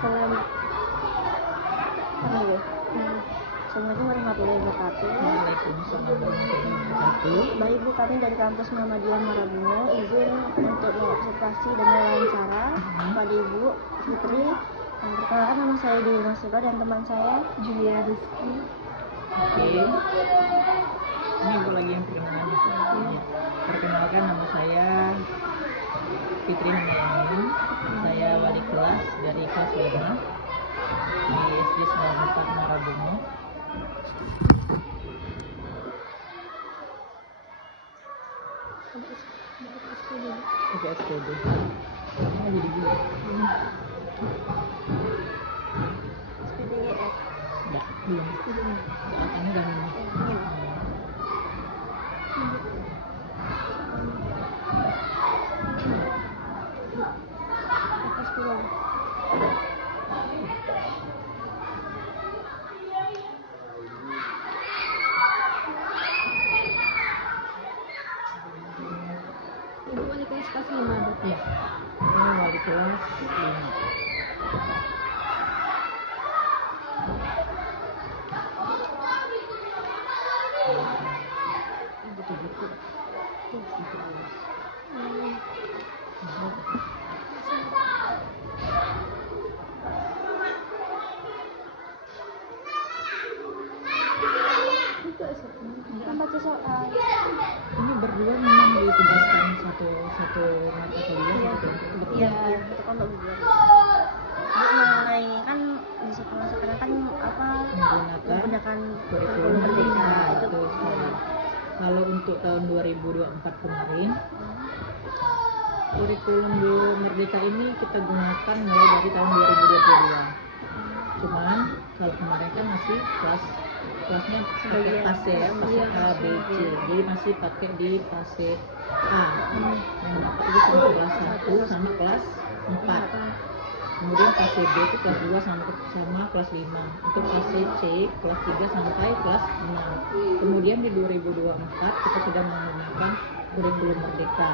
Assalamualaikum warahmatullahi wabarakatuh. Waalaikumsalam warahmatullahi wabarakatuh. Baik Ibu, kami dari kampus Muhammadiyah Marabungo izin untuk mengobservasi dan wawancara kepada Ibu Fitri. Perkenalkan, nama saya Dewi Masiro dan teman saya Julia Rizky. Oke. Ini Ibu lagi yang perkenalan. Perkenalkan, nama saya Fitri Nurani. Saya wali kelas dari kelas 5 di SD 94 Marabungo. Oke, SPD. Kamu jadi guru? SPDGF. Enggak, belum. Saat ini udah minum. Ibu wali kelas 5. Iya. Ini wali kelas 5. Buku-buku. Kan baca soal. Ini berdua memang ditugaskan satu mata kuliah gitu. Iya, untuk kelompok berdua. Mengenai kan di sekolah sekarang kan menggunakan kurikulum merdeka itu. Kalau untuk tahun 2024 kemarin, kurikulum merdeka ini kita gunakan mulai dari tahun 2022. Cuman kalau kemarin kan masih kelasnya pakai fase ya, masih A, B, C. Jadi masih pakai di fase A. Yang dapat itu cuma kelas 1 sama kelas 4. Kemudian fase B itu kelas 2 sama kelas 5. Untuk fase C kelas 3 sampai kelas 6. Kemudian di 2024 kita sudah menggunakan kurikulum merdeka.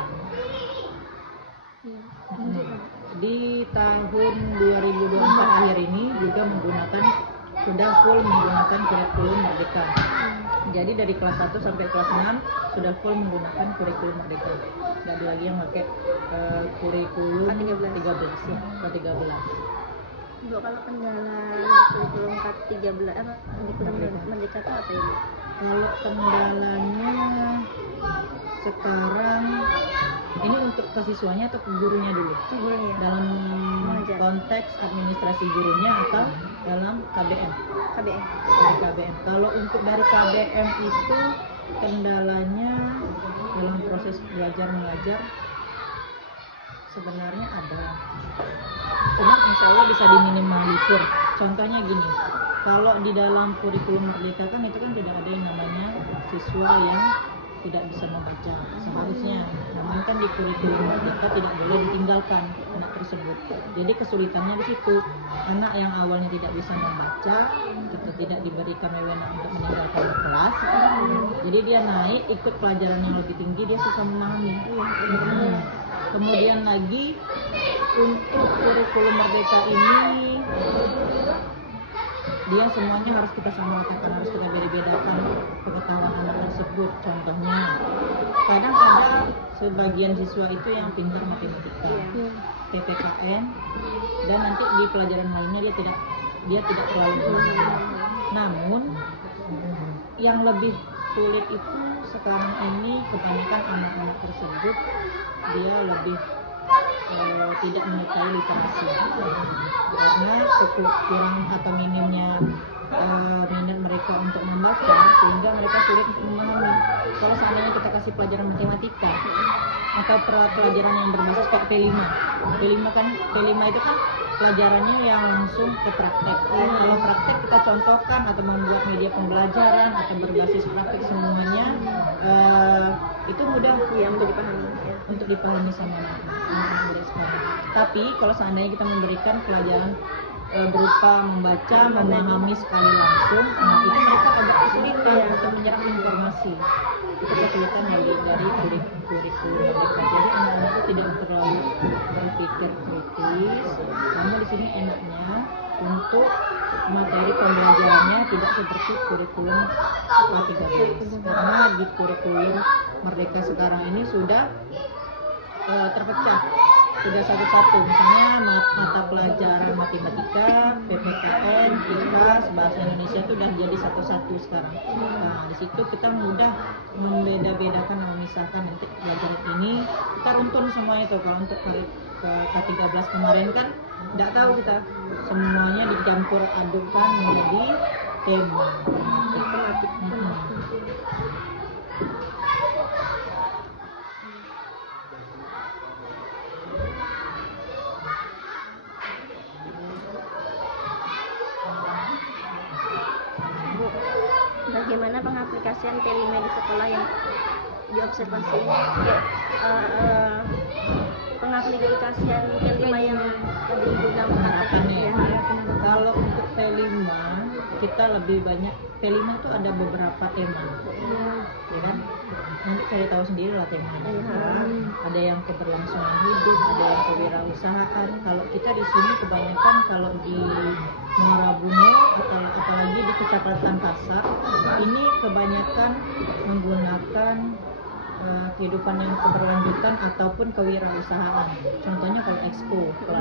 Di tahun 2024 akhir ini juga sudah full menggunakan kurikulum merdeka. Jadi dari kelas 1 sampai kelas 6 sudah full menggunakan kurikulum merdeka. Tidak ada lagi yang pakai kurikulum 13 ya, K13. Ibu, kalau kendala kurikulum K13 kurikulum merdeka itu apa ya? Kalau kendalanya sekarang ini untuk ke siswanya atau ke gurunya dulu? Ke gurunya. Dalam konteks administrasi gurunya atau dalam KBM? KBM. Dari KBM. Kalau untuk dari KBM itu kendalanya dalam proses belajar mengajar sebenarnya ada. Cuma insya Allah bisa diminimalisir. Contohnya gini, kalau di dalam kurikulum merdeka kan itu kan tidak ada yang namanya siswa yang tidak bisa membaca seharusnya. Namun kan di kurikulum merdeka tidak boleh ditinggalkan anak tersebut. Jadi kesulitannya di situ. Anak yang awalnya tidak bisa membaca, kita tidak diberikan wewenang untuk meninggalkan kelas. Jadi dia naik ikut pelajaran yang lebih tinggi, dia susah memahami. Kemudian lagi untuk kurikulum merdeka ini dia semuanya harus kita samaratakan, harus kita beda-bedakan pengetahuan anak tersebut. Contohnya, kadang ada sebagian siswa itu yang pintar matematika, PPKN, dan nanti di pelajaran lainnya dia tidak terlalu paham. Namun yang lebih sulit itu sekarang ini kebanyakan anak-anak tersebut dia lebih tidak menyukai literasi karena kurang atau minimnya minat mereka untuk membaca sehingga mereka sulit untuk memahami. Kalau seandainya kita kasih pelajaran matematika atau pelajaran yang berbasis kayak P5 itu kan pelajarannya yang langsung ke praktek. Kalau praktek kita contohkan atau membuat media pembelajaran atau berbasis praktek semuanya itu mudah ya untuk dipahami sama anak-anak sekarang. Tapi kalau seandainya kita memberikan pelajaran berupa membaca, memahami sekali langsung. Nah itu mereka agak kesulitan untuk menyerap informasi. Itu kesulitan dari kurikulum mereka. Jadi anak-anak itu tidak terlalu berpikir kritis. Namun di sini enaknya untuk materi pembelajarannya tidak seperti kurikulum K13, karena di kurikulum Merdeka sekarang ini sudah terpecah, sudah satu-satu. Misalnya mata pelajaran matematika, PPKN, IKAS, bahasa Indonesia itu sudah jadi satu-satu sekarang. Nah di situ kita mudah membeda-bedakan, memisahkan nanti pelajaran ini kita runtun semuanya tuh. Kalau untuk K13 kemarin kan tidak tahu kita, semuanya dicampur adukan menjadi tema. Bagaimana pengaplikasian P5 di sekolah yang diobservasinya? Pengaplikasian P5 yang tadi Ibu katakan ya. Kalau untuk P5 kita lebih banyak, P5 itu ada beberapa tema, ya kan? Nanti saya tahu sendiri lah temanya. Ada yang keberlangsungan hidup, ada yang kewirausahaan. Kalau kita di sini kebanyakan kalau di Muara Bungo atau apalagi di Kecamatan Pasar, ini kebanyakan menggunakan kehidupan yang keberlanjutan ataupun kewirausahaan. Contohnya kalau expo itu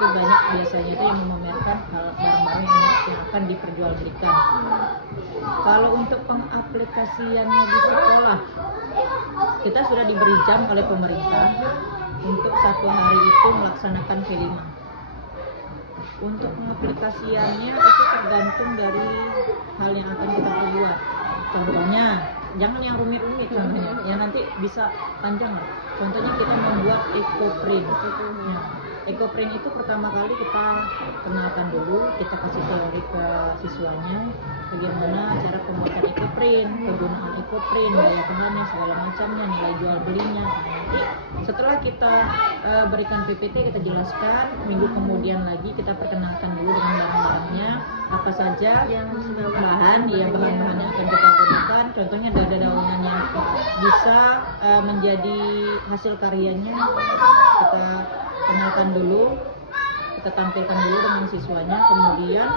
banyak biasanya itu yang memamerkan barang-barang yang akan diperjualbelikan. Kalau untuk pengaplikasiannya di sekolah, kita sudah diberi jam oleh pemerintah untuk 1 hari itu melaksanakan P5. Untuk pengaplikasiannya itu tergantung dari hal yang akan kita perbuat. Contohnya, jangan yang rumit-rumit contohnya, yang nanti bisa panjang lah. Contohnya kita membuat ecoprint. Ya, ecoprint itu pertama kali kita kenalkan dulu, kita kasih teori ke siswanya bagaimana cara pembuatan ecoprint, kegunaan ecoprint, daya tahannya, segala macamnya, nilai jual belinya. Nanti setelah kita berikan PPT, kita jelaskan, minggu kemudian lagi kita perkenalkan dulu dengan barang-barangnya, apa saja bahan yang akan kita gunakan. Contohnya daunan yang bisa menjadi hasil karyanya, kita kenalkan dulu, kita tampilkan dulu dengan siswanya, kemudian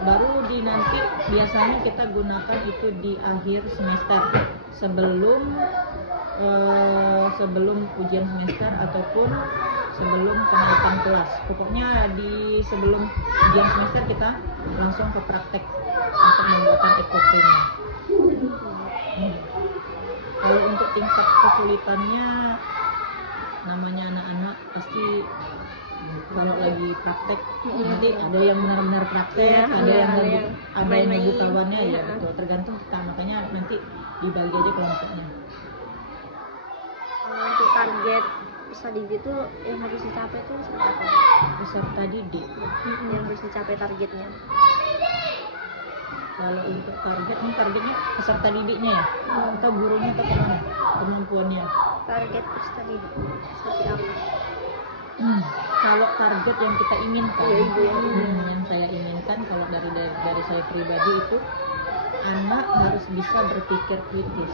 baru nanti biasanya kita gunakan itu di akhir semester sebelum ujian semester ataupun sebelum kenaikan kelas. Pokoknya di sebelum ujian semester kita langsung ke praktek untuk membuat ecoprintnya. Kalau untuk tingkat kesulitannya, namanya anak-anak pasti kalau lagi praktek nanti ada yang benar-benar praktek, ada yang nunggu kawannya, ya betul, tergantung kita, makanya nanti dibagi aja kelompoknya. Kalau untuk target peserta didik itu yang harus dicapai itu seperti apa? Peserta didik yang harus dicapai targetnya. Kalau untuk targetnya peserta didiknya ya, atau gurunya atau kemana kemampuannya? Target peserta didik seperti apa? Kalau target yang kita inginkan, yang saya inginkan kalau dari saya pribadi itu anak harus bisa berpikir kritis.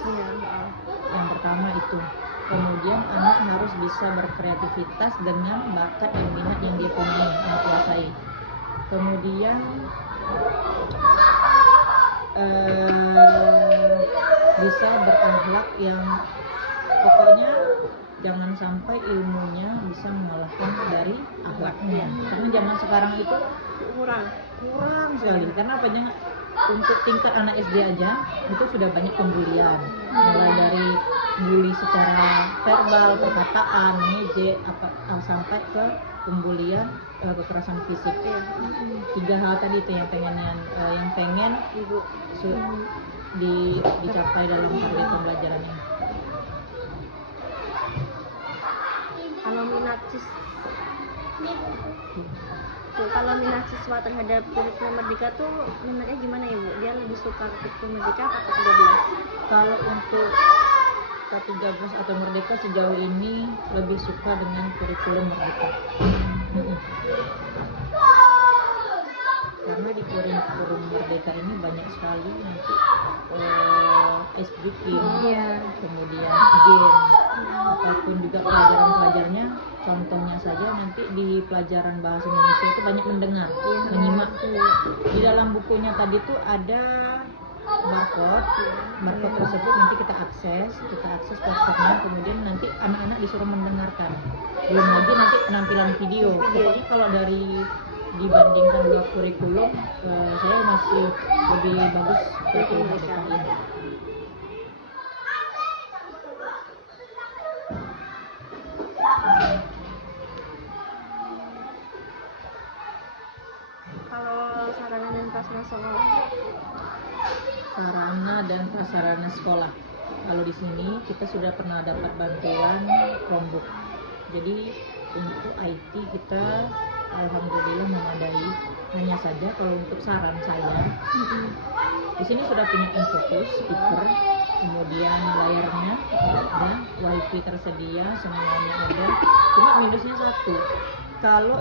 Yang pertama itu. Kemudian anak harus bisa berkreativitas dengan bakat dan minat yang dia punya, yang kuasai. Kemudian bisa berakhlak yang pokoknya jangan sampai ilmunya bisa mengalahkan dari akhlaknya. Karena zaman sekarang itu kurang sekali. Karena apa, untuk tingkat anak SD aja itu sudah banyak pembulian, mulai dari bully secara verbal, perkataan, ngejek, sampai ke pembulian kekerasan fisik. 3 hal tadi itu yang pengen ibu dicapai dalam target pembelajarannya. Kalau minat siswa terhadap kurikulum Merdeka tuh minatnya gimana ya Bu? Dia lebih suka kurikulum Merdeka atau K13? Kalau untuk K13 atau Merdeka sejauh ini lebih suka dengan kurikulum Merdeka. karena di forum Merdeka ini banyak sekali nanti es bikin, kemudian game, ataupun juga pelajaran-pelajarannya. Contohnya saja nanti di pelajaran bahasa Indonesia itu banyak mendengar, menyimak. Di dalam bukunya tadi tuh ada barcode tersebut nanti kita akses barcode-nya, kemudian nanti anak-anak disuruh mendengarkan. Belum lagi nanti penampilan video. Pokoknya kalau dibandingkan dua kurikulum, saya masih lebih bagus kurikulum Merdeka ini. Kalau sarana dan prasarana sekolah. Sarana dan prasarana sekolah. Kalau di sini kita sudah pernah dapat bantuan Chromebook. Jadi untuk IT kita alhamdulillah memadai. Hanya saja kalau untuk saran saya, di sini sudah punya infocus, speaker, kemudian layarnya ada, wifi tersedia, semuanya ada. Cuma minusnya satu, kalau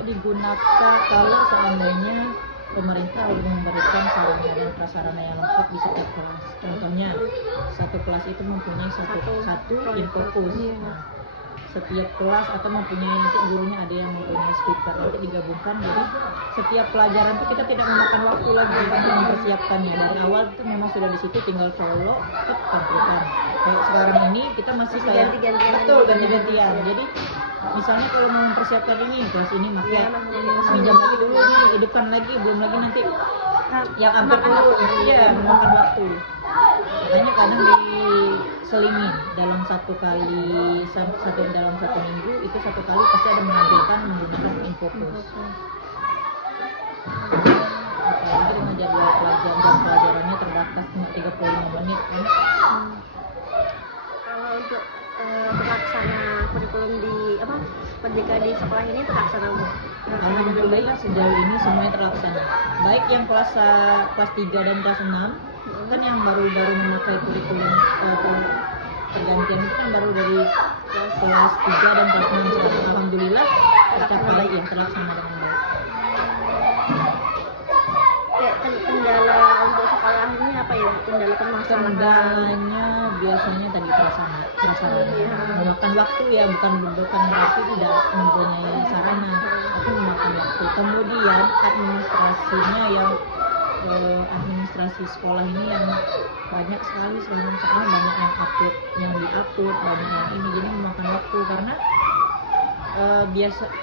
seandainya pemerintah memberikan sarana dan prasarana yang lengkap di setiap kelas. Contohnya satu kelas itu mempunyai satu infocus. Nah, setiap kelas atau mempunyai nanti gurunya ada yang mempunyai speaker, nanti digabungkan. Jadi setiap pelajaran itu kita tidak memakan waktu lagi untuk mempersiapkannya. Dari awal itu memang sudah di situ, tinggal colok, tampilkan. Kayak sekarang ini kita masih kayak ganti-gantian. Jadi misalnya kalau mau mempersiapkan ini kelas ini pakai pinjam lagi dulu nih, hidupkan lagi, belum lagi nanti yang ambil dulu, memakan waktu. Makanya kadang diselingin dalam satu minggu itu satu kali pasti ada mengajarkan menggunakan infocus. Apalagi dengan jadwal pelajarannya terbatas cuma 35 menit kan. Kalau untuk terlaksana kurikulum di Merdeka di sekolah ini terlaksana Bu? Alhamdulillah sejauh ini semuanya terlaksana. Baik yang kelas 3 dan kelas 6 kan yang baru memakai kurikulum pergantian itu kan baru dari kelas 3 dan kelas 6 sekarang. Alhamdulillah tercapai yang terlaksana dengan baik. Kayak kendala untuk sekolah ini apa ya? Kendalanya biasanya tadi prasarana. Memakan waktu ya, bukan berarti tidak mempunyai sarana, tapi memakan waktu. Kemudian administrasinya yang administrasi sekolah ini yang banyak sekali sekarang banyak yang diupload, banyak yang ini, jadi memakan waktu karena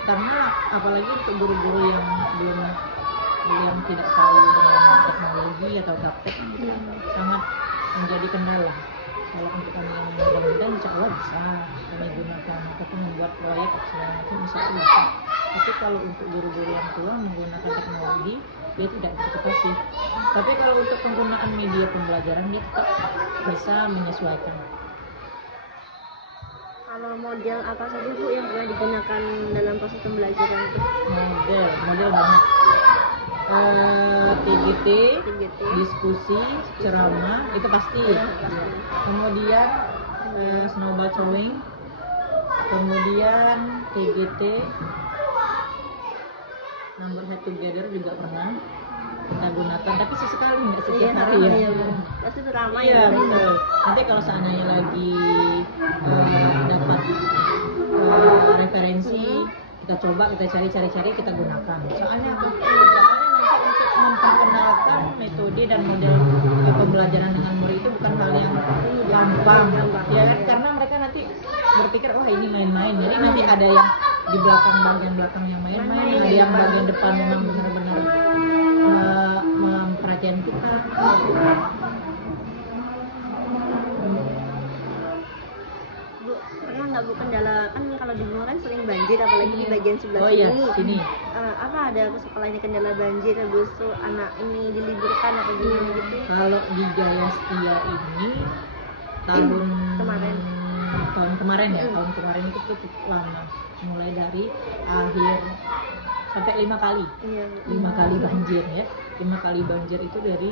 karena apalagi untuk guru-guru yang belum tidak tahu dengan teknologi atau gaptek sangat menjadi kendala. Kalau untuk kami yang mudah-mudahan insya Allah bisa kami gunakan ataupun membuat proyek segala macam bisa. Tapi kalau untuk guru-guru yang tua menggunakan teknologi dia tidak begitu. Tapi kalau untuk penggunaan media pembelajaran dia tetap bisa menyesuaikan. Kalau model apa saja Bu yang pernah digunakan dalam proses pembelajaran itu? Model banyak. TGT, diskusi, ceramah itu pasti. Kemudian snowball throwing, kemudian TGT, number head together juga pernah kita gunakan, tapi sesekali nggak setiap hari ya. Pasti itu ramai ya. Betul. Nanti kalau seandainya lagi dapat referensi, kita coba, kita cari, kita gunakan. Soalnya memperkenalkan metode dan model pembelajaran dengan murid itu bukan hal yang gampang ya kan, karena mereka nanti berpikir wah ini main-main, jadi nanti ada yang di bagian belakang yang main-main, ada yang bagian depan memang benar-benar memperhatikan kita. Bu, pernah nggak Bu kendala, kan kalau di rumah kan sering banjir apalagi di bagian sebelah sini. Apa ada sekolah ini kendala banjir, habis itu anak ini diliburkan atau gimana gitu? Kalau di Jaya Setia ini tahun kemarin itu cukup lama, mulai dari akhir sampai 5 kali. 5 kali banjir ya. 5 kali banjir itu dari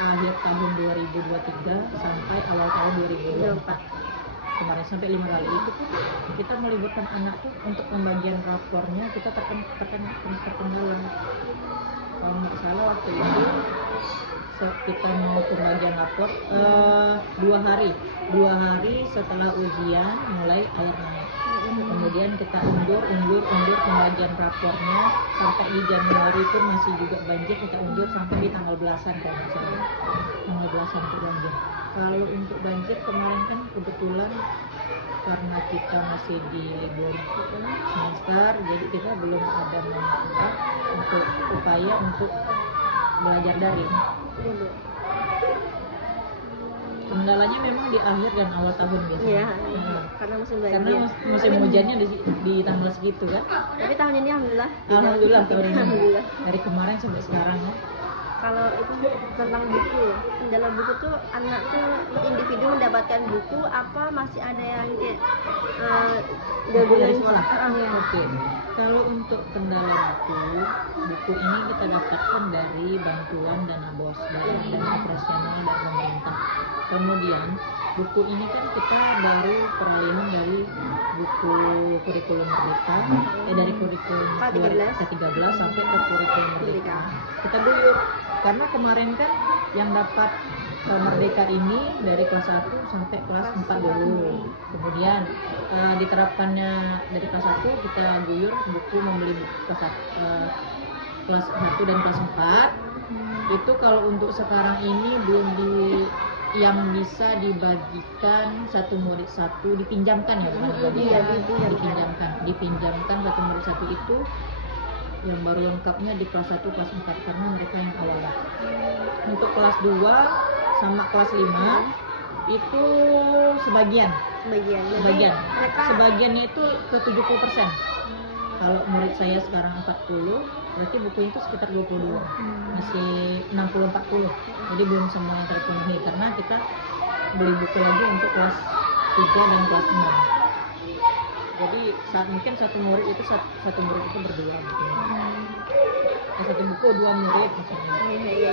akhir tahun 2023 sampai awal tahun 2024. kemarin sampai 5 kali. Itu pun kita melibatkan anak tuh untuk pembagian rapornya kita terkendala. Kalau nggak salah waktu itu kita mau pembagian rapor 2 hari setelah ujian mulai air naik. Kemudian kita undur pembagian rapornya sampai di Januari pun masih juga banjir, kita undur sampai di tanggal belasan kalau nggak salah, tanggal belasan itu banjir. Kalau untuk banjir kemarin kan kebetulan karena kita masih di libur semester, jadi kita belum ada untuk upaya untuk belajar daring. Kendalanya memang di akhir dan awal tahun biasanya. Iya, karena musim banjir. Karena musim hujannya di tanggal segitu kan. Tapi tahun ini alhamdulillah. Alhamdulillah tahun ini. Alhamdulillah. Dari kemarin sampai sekarang ya. Kalau itu tentang buku, kendala buku tuh anak tuh individu mendapatkan buku apa masih ada yang Buku dari sekolah. Ya. Oke. Kalau untuk kendala buku ini kita dapatkan dari bantuan dana BOS, dari dana operasional dari pemerintah. Kemudian buku ini kan kita baru peralihan dari buku kurikulum merdeka, dari kurikulum ke-13 sampai ke kurikulum merdeka. Kita guyur karena kemarin kan yang dapat merdeka ini dari kelas 1 sampai kelas 4 dulu. Kemudian diterapkannya dari kelas 1 kita guyur buku membeli buku kelas 1 dan kelas 4. Itu kalau untuk sekarang ini belum yang bisa dibagikan satu murid satu, dipinjamkan ya, bukan dipinjamkan satu murid satu itu yang baru lengkapnya di kelas 1 kelas 4 karena mereka yang awalnya. Untuk kelas 2 sama kelas 5 itu sebagiannya itu ke 70%. Kalau murid saya sekarang 40, berarti bukunya itu sekitar 22, masih 60-40, jadi belum semuanya terpenuhi karena kita beli buku lagi untuk kelas 3 dan kelas 6. Jadi mungkin satu murid itu berdua gitu. Satu buku 2 murid misalnya. Iya.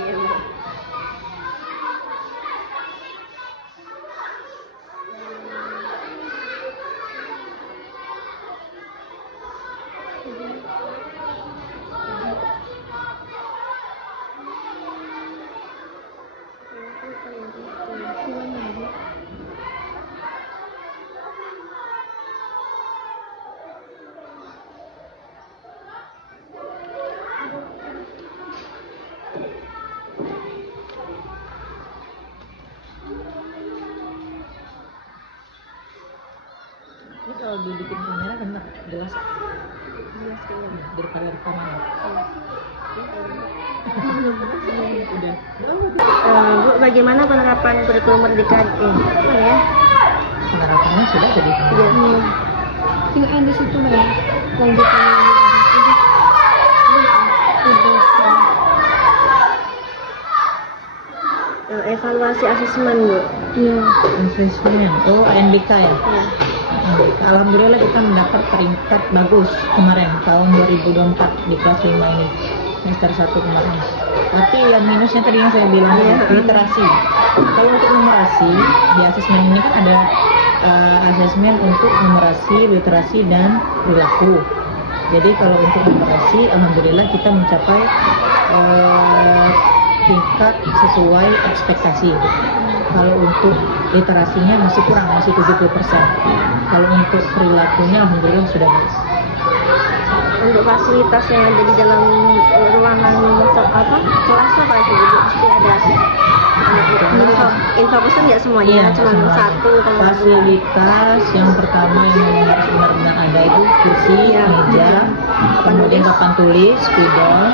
Ini kalau dibikin kamera benar jelas daripada rekaman. Udah. Bu, bagaimana penerapan kurikulum merdeka ya? Penerapannya sudah jadi. Tinggal ada situ ya. Lanjutan. Evaluasi asesmen, Bu. Iya. Asesmen. Oh, ANBK ya? Iya. Alhamdulillah kita mendapat peringkat bagus kemarin tahun 2024 di kelas 5 ini, semester 1 kemarin. Tapi yang minusnya tadi yang saya bilang literasi. Kalau untuk numerasi di asesmen ini kan ada asesmen untuk numerasi, literasi dan perilaku. Jadi kalau untuk numerasi alhamdulillah kita mencapai tingkat sesuai ekspektasi. Kalau untuk literasinya masih kurang, masih 70%. Kalau untuk perilakunya alhamdulillah sudah bagus. Untuk fasilitas yang ada di dalam ruangan kelas apa sih, Bu? Pasti ada info pesan nggak semuanya, cuma satu. Fasilitas yang pertama yang harus benar-benar ada itu kursi, meja, kemudian papan tulis, spidol,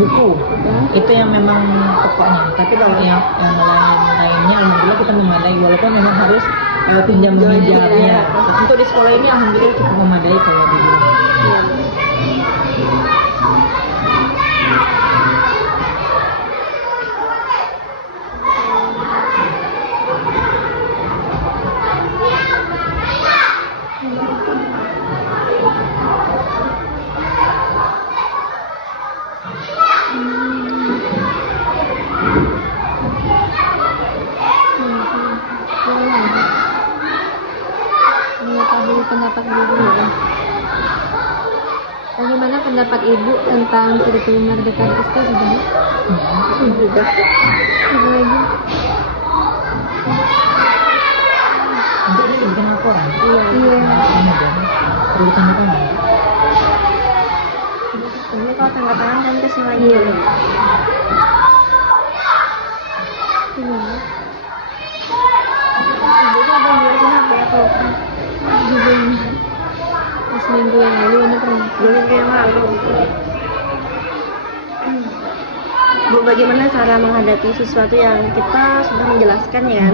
buku. Itu yang memang pokoknya. Tapi kalau yang lainnya alhamdulillah kita memadai, walaupun memang harus pinjam menginjamnya. Untuk di sekolah ini alhamdulillah cukup memadai kalau di rumah. Bagaimana pendapat Ibu tentang kurikulum Merdeka SD sebenarnya? Juga. Apa lagi? Nanti ini dibikin laporan. Iya. Ini kan perlu tanda tangan. Ini kalau tanda tangan kan kasih lagi. Iya. Gimana? Ibu tuh ada jelasin apa ya kalau Juga seminggu yang lalu ini pernah. 2 minggu yang lalu. Bu, bagaimana cara menghadapi sesuatu yang kita sudah menjelaskan ya,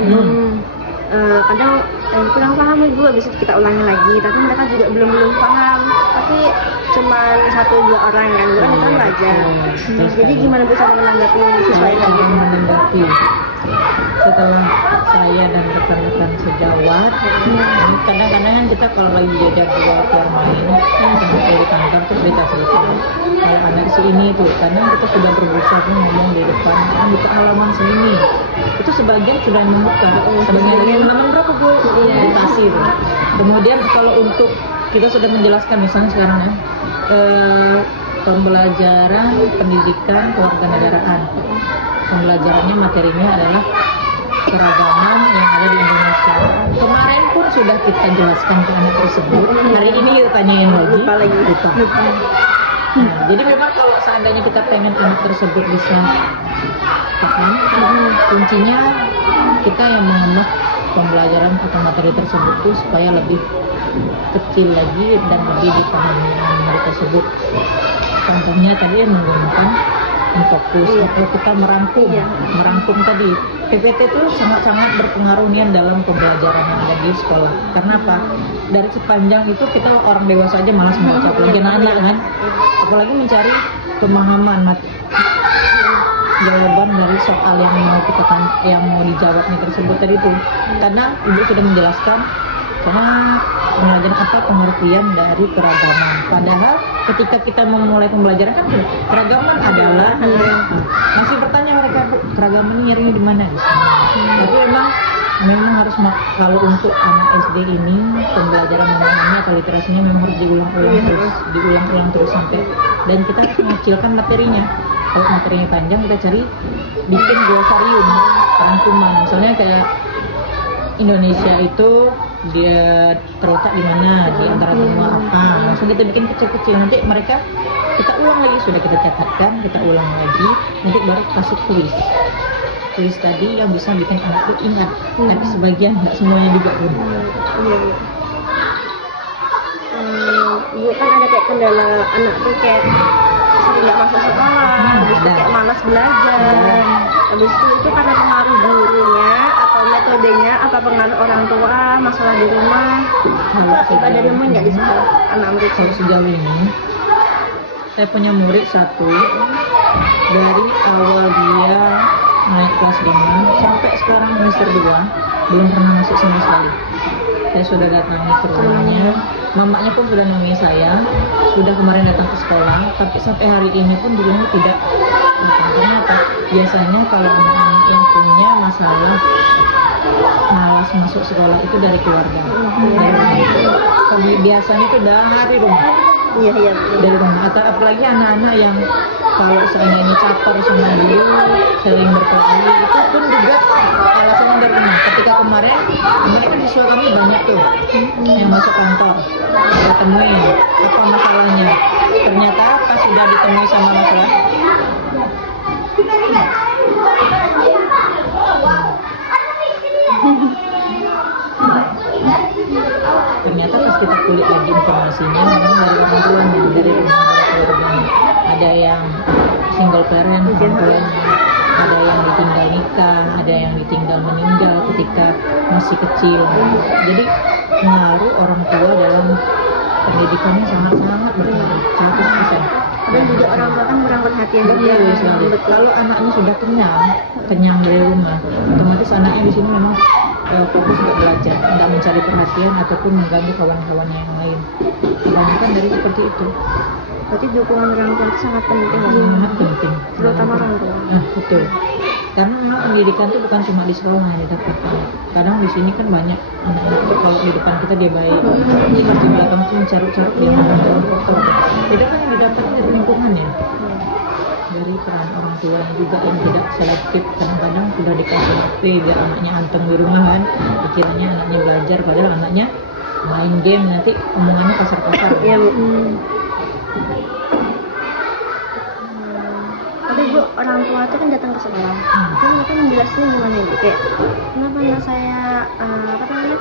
kadang kurang paham Ibu, habis itu kita ulangi lagi, tapi mereka juga belum paham, tapi cuman 1-2 orang kan, Bu, kan itu kan wajar. Jadi gimana Bu cara menanggapi siswa yang kayak gitu? Menanggapi setelah saya dan rekan-rekan sejawat, kadang-kadang kan kita kalau lagi jajak keluar main dari kantor tuh cerita kalau anak si ini tuh, kadang kita sudah berusaha tuh ngomong di depan, buka halaman sini itu sebagian sudah membuka, sebagian halaman berapa Bu? Dikasih tuh. Kemudian kalau untuk kita sudah menjelaskan misalnya sekarang ya, pembelajaran pendidikan kewarganegaraan, pembelajarannya materinya adalah keragaman yang ada di Indonesia. Kemarin pun sudah kita jelaskan ke anak tersebut. Hari ini kita tanyain lagi. Lupa. Nah, jadi memang kalau seandainya kita pengen anak tersebut bisa paham, kuncinya kita yang mengemas pembelajaran atau materi tersebut itu supaya lebih kecil lagi dan lebih dipahami anak tersebut. Contohnya tadi menggunakan fokus atau kita merangkum tadi. PPT itu sangat-sangat berpengaruh nih dalam pembelajaran yang ada di sekolah. Karena apa? Dari sepanjang itu kita orang dewasa aja malas membaca, apalagi anak-anak kan. Apalagi mencari pemahaman jawaban dari soal yang mau dijawab nih tersebut tadi itu. Karena Ibu sudah menjelaskan karena pembelajaran apa pengertian dari keragaman. Padahal ketika kita memulai pembelajaran kan keragaman adalah masih bertanya mereka, Bu, keragaman ini nyarinya di mana gitu. Tapi memang harus kalau untuk anak SD ini pembelajaran memahami atau literasinya memang harus diulang-ulang terus sampai, dan kita harus mengecilkan materinya. Kalau materinya panjang kita cari bikin glosarium rangkuman, misalnya kayak Indonesia itu dia terletak di mana, di antara benua apa, langsung kita bikin kecil-kecil, nanti mereka kita ulang lagi, sudah kita catatkan, kita ulang lagi, nanti baru kasih tulis tadi yang bisa bikin anak itu ingat, tapi sebagian nggak semuanya juga pun. Ibu kan ada kayak kendala anak tuh kayak sering nggak masuk sekolah, habis itu kayak malas belajar, habis itu karena pengaruh gurunya atau metodenya, apa pengaruh orang tua, masalah di rumah. Ibu ada nemuin nggak di sekolah anak murid? Kalau sejauh ini saya punya murid satu, dari awal dia naik kelas 5 sampai sekarang semester 2 belum pernah masuk sama sekali. Saya sudah datangi ke rumahnya, mamanya pun sudah nemui saya, sudah kemarin datang ke sekolah, tapi sampai hari ini pun di rumah tidak. Contohnya apa? Biasanya kalau anak-anak yang punya masalah malas masuk sekolah itu dari keluarga. Biasanya itu dari rumah. Iya. Dari rumah. Atau apalagi anak-anak yang kalau seandainya caper sama guru, sering berkelahi, itu pun juga alasannya dari rumah. Ketika kemarin kan siswa kami banyak tuh yang masuk kantor, saya temuin apa masalahnya. Ternyata pas sudah ditemui sama masalah, ternyata pas kita kulik lagi informasinya memang dari orang tuanya, dari keluarganya. Ada yang single parent, ada yang ditinggal nikah, ada yang ditinggal meninggal ketika masih kecil. Jadi pengaruh orang tua dalam pendidikannya sangat-sangat berpengaruh, 100%. Dan juga orang tua kan kurang perhatian juga. Kalau anaknya sudah kenyang dari rumah, otomatis anaknya di sini memang fokus untuk belajar, nggak mencari perhatian ataupun mengganggu kawan-kawannya yang lain. Kebanyakan dari seperti itu. Berarti dukungan orang tua itu sangat penting. Sangat penting. Terutama orang tua. Betul. Karena memang pendidikan itu bukan cuma di sekolah yang didapatkan. Kadang di sini kan banyak anak-anak itu kalau di depan kita dia baik, tapi pas di belakang tuh mencarut-carut dia kotor. Itu kan yang didapatkan dari lingkungan ya, dari peran orang tua juga yang tidak selektif. Kadang-kadang sudah dikasih HP biar anaknya anteng di rumah kan, dikiranya anaknya belajar padahal anaknya main game, nanti omongannya kasar-kasar. Iya Bu. Tapi Bu, orang tua itu kan datang ke sekolah. Itu mereka menjelaskan gimana Ibu? Kayak kenapa anak saya apa namanya?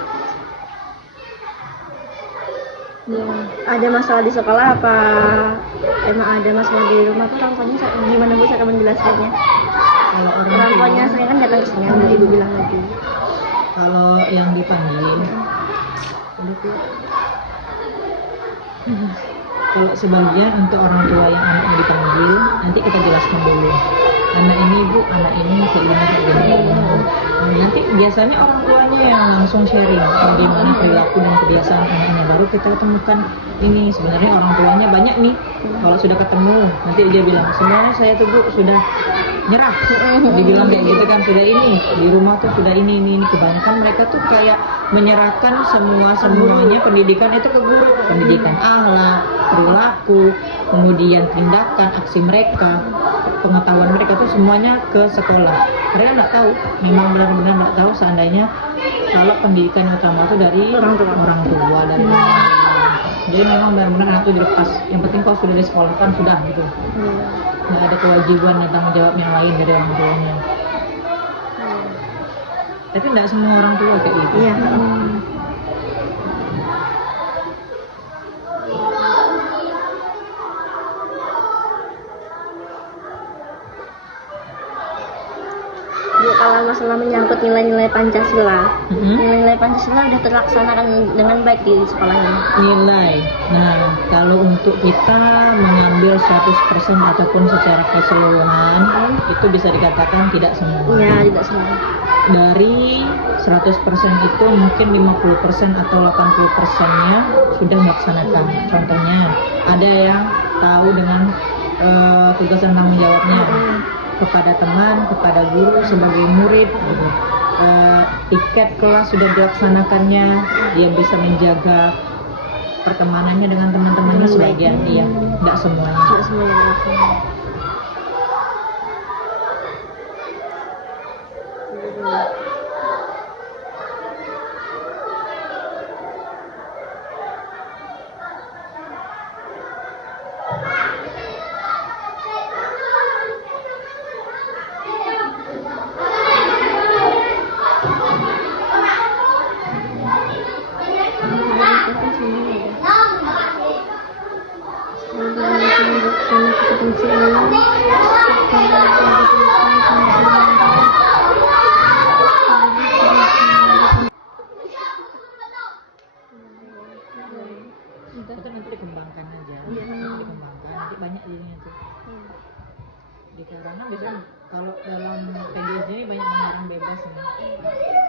Ada masalah di sekolah apa emang ada masalah di rumah tuh orang tuanya gimana Bu cara menjelaskannya? Kalau Orang tuanya saya kan datang ke sini yang Ibu bilang tadi. kalau yang dipanggil kalau sebagian untuk orang tua yang anaknya dipanggil, nanti kita jelaskan dulu. Anak ini Bu, anak ini kayak gini. Nanti biasanya orang tuanya yang langsung sharing bagaimana perilaku dan kebiasaan anaknya. Baru kita temukan ini sebenarnya orang tuanya banyak nih. Kalau sudah ketemu, nanti dia bilang sebenarnya saya tuh Bu sudah nyerah. Dibilang kayak gitu kan, sudah ini di rumah tuh sudah ini. Kebanyakan mereka tuh kayak menyerahkan semuanya pendidikan itu ke guru. Pendidikan akhlak, perilaku, kemudian tindakan, aksi mereka, pengetahuan mereka tuh semuanya ke sekolah. Mereka nggak tahu, memang benar-benar nggak tahu seandainya kalau pendidikan yang utama itu dari orang tua dari jadi memang benar-benar anak itu dilepas. Yang penting kau sudah di sekolah kan sudah gitu. Nggak ada kewajiban dan tanggung jawab yang lain dari orang tuanya. Tapi nggak semua orang tua kayak gitu. Iya. Bu, kalau masalah menyangkut nilai-nilai Pancasila, nilai-nilai Pancasila udah terlaksanakan dengan baik di sekolah ini. Nilai. Nah, kalau untuk kita mengambil 100% ataupun secara keseluruhan, itu bisa dikatakan tidak semua. Iya, tidak semua. Dari 100% itu mungkin 50% atau 80%-nya sudah melaksanakan. Contohnya, ada yang tahu dengan tugas dan tanggung jawabnya kepada teman, kepada guru sebagai murid gitu. Tiket kelas sudah dilaksanakannya, dia bisa menjaga pertemanannya dengan teman-temannya sebagian, iya, tidak semuanya. Tidak semuanya dilakukan. Itu nanti dikembangkan aja, dikembangkan, nanti banyak jadinya tuh. Di karena biasanya kalau dalam PGSD ini banyak mengarang bebas nih.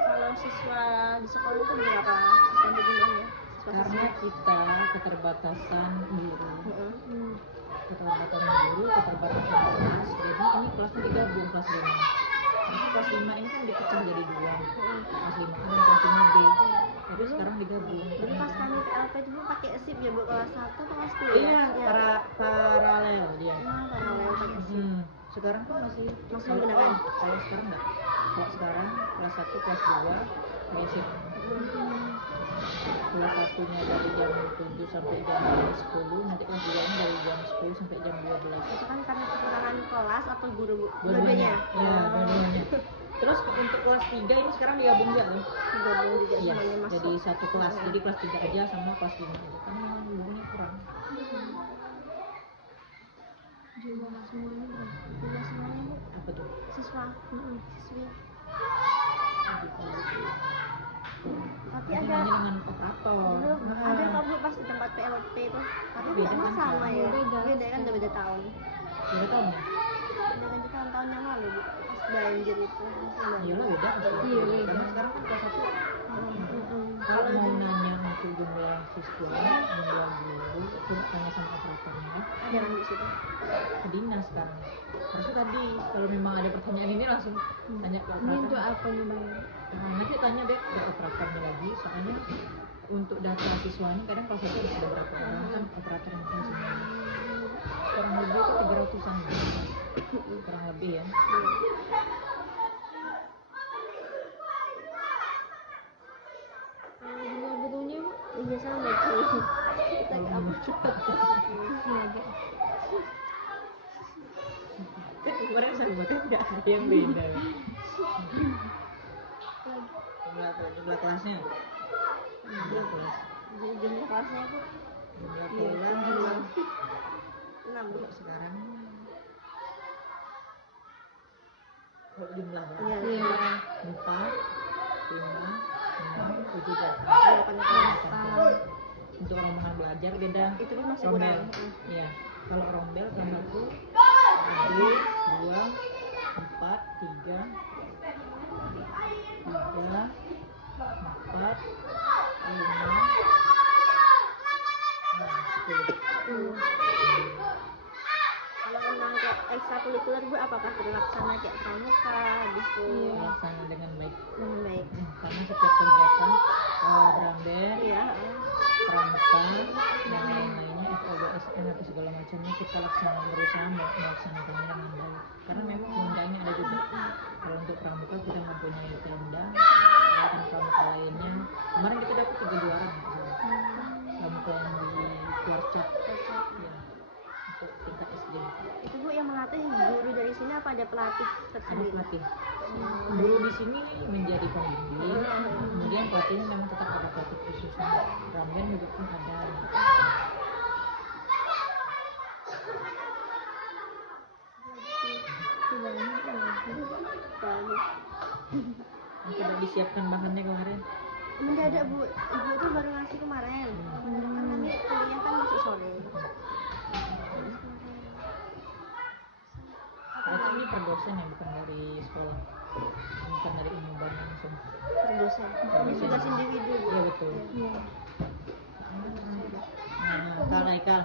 Kalau siswa di sekolah itu berapa siswa di jumlahnya? Karena kita keterbatasan guru, keterbatasan kelas, jadi ini kelasnya digabung kelas 5. Jadi kelas 5 ini kan dipecah jadi 2, kelas 5A dan kelas 5B. Tapi sekarang digabung. Jadi pas kami PLP dulu pakai SIP ya Bu, kelas 1 atau kelas 2? Iya, paralel dia. Paralel pakai SIP. Sekarang kan masih menggunakan. Kalau sekarang enggak. Kalau sekarang kelas 1, kelas 2 basic. Kelas 1-nya dari jam 7 sampai jam 10, nanti kelas 2-nya dari jam 10 sampai jam 12. Itu kan karena kekurangan kelas atau guru Bu? Dua-duanya. Ya, dua-duanya. Terus untuk kelas 3 ini sekarang digabung juga loh. Digabung juga Iya, semuanya masuk. jadi satu kelas. Jadi kelas 3 aja sama kelas 5 aja. Karena memang gurunya kurang. Jumlah semuanya Bu. Jumlah semuanya Bu. Apa tuh? Siswa. Siswi. Tapi Nanti ada nanya dengan operator. ada kok Bu pas di tempat PLP itu. Tapi Beda emang kan? sama ya. Beda kan, udah beda tahun. Beda tahun ya? Udah ganti tahun-tahun yang lalu Bu. Pas banjir itu. Iyalah beda pasti. Karena sekarang kan kelas 1. Kalau mau nanya untuk jumlah siswa, jumlah guru, itu tanya sama operatornya. jalan di situ? ke dinas sekarang. Harusnya tadi kalau memang ada pertanyaan ini langsung tanya ke Ini untuk operator. apa nih Bang? Nah, nanti tanya deh ke operatornya lagi, soalnya untuk data siswa ini kadang kalau satu ada berapa orang kan operator yang tahu semuanya. Kurang lebih itu 300-an kurang lebih ya. Bunga burunya Bu? Iya sama sih. Kita kabur cepat. Iya Bu. Kemarin sahabatnya nggak ada yang beda. Jumlah kelasnya. Jumlah kelas. Jadi jumlah kelasnya Bu Jumlah iya, kelas 6 Bu. sekarang. Oh, jumlah Iya, berapa? Iya. 4, 5, 6, 7, 8 kelas. 8. Untuk rombongan belajar beda. Itu pun masih Rombel. kurang. Iya. Kalau rombel kelas 1 ada 2, 4, 3, 4, 5, 10. Kalau tentang kayak ekstrakurikuler Bu, apakah terlaksana kayak pramuka, habis itu Terlaksana dengan baik. dengan baik? Karena setiap kegiatan drum band, Iya. pramuka, dan lain-lainnya, FOBSN atau segala macamnya kita berusaha melaksanakannya dengan baik. Karena memang penundanya ada juga. Kalau untuk pramuka kita mempunyai tenda, dan pramuka lainnya. Kemarin kita dapat 3 juara nih, pramuka yang di Kuarcap, ya, untuk tingkat SD. Itu Bu yang melatih guru dari sini apa ada pelatih Ada tersendiri? pelatih. Guru di sini menjadi pembimbing, kemudian pelatihnya memang tetap ada pelatih khususnya. Drum band juga pun ada. Yang sudah disiapkan bahannya kemarin. Mendadak Bu, Ibu tuh baru ngasih kemarin. Kan kami kuliah kan masih sore. Berarti ini per dosen ya, bukan dari sekolah, bukan dari Unmuban langsung. Berdosen. Ini juga individu Bu. Iya betul. Iya. Nah, Kak Raika,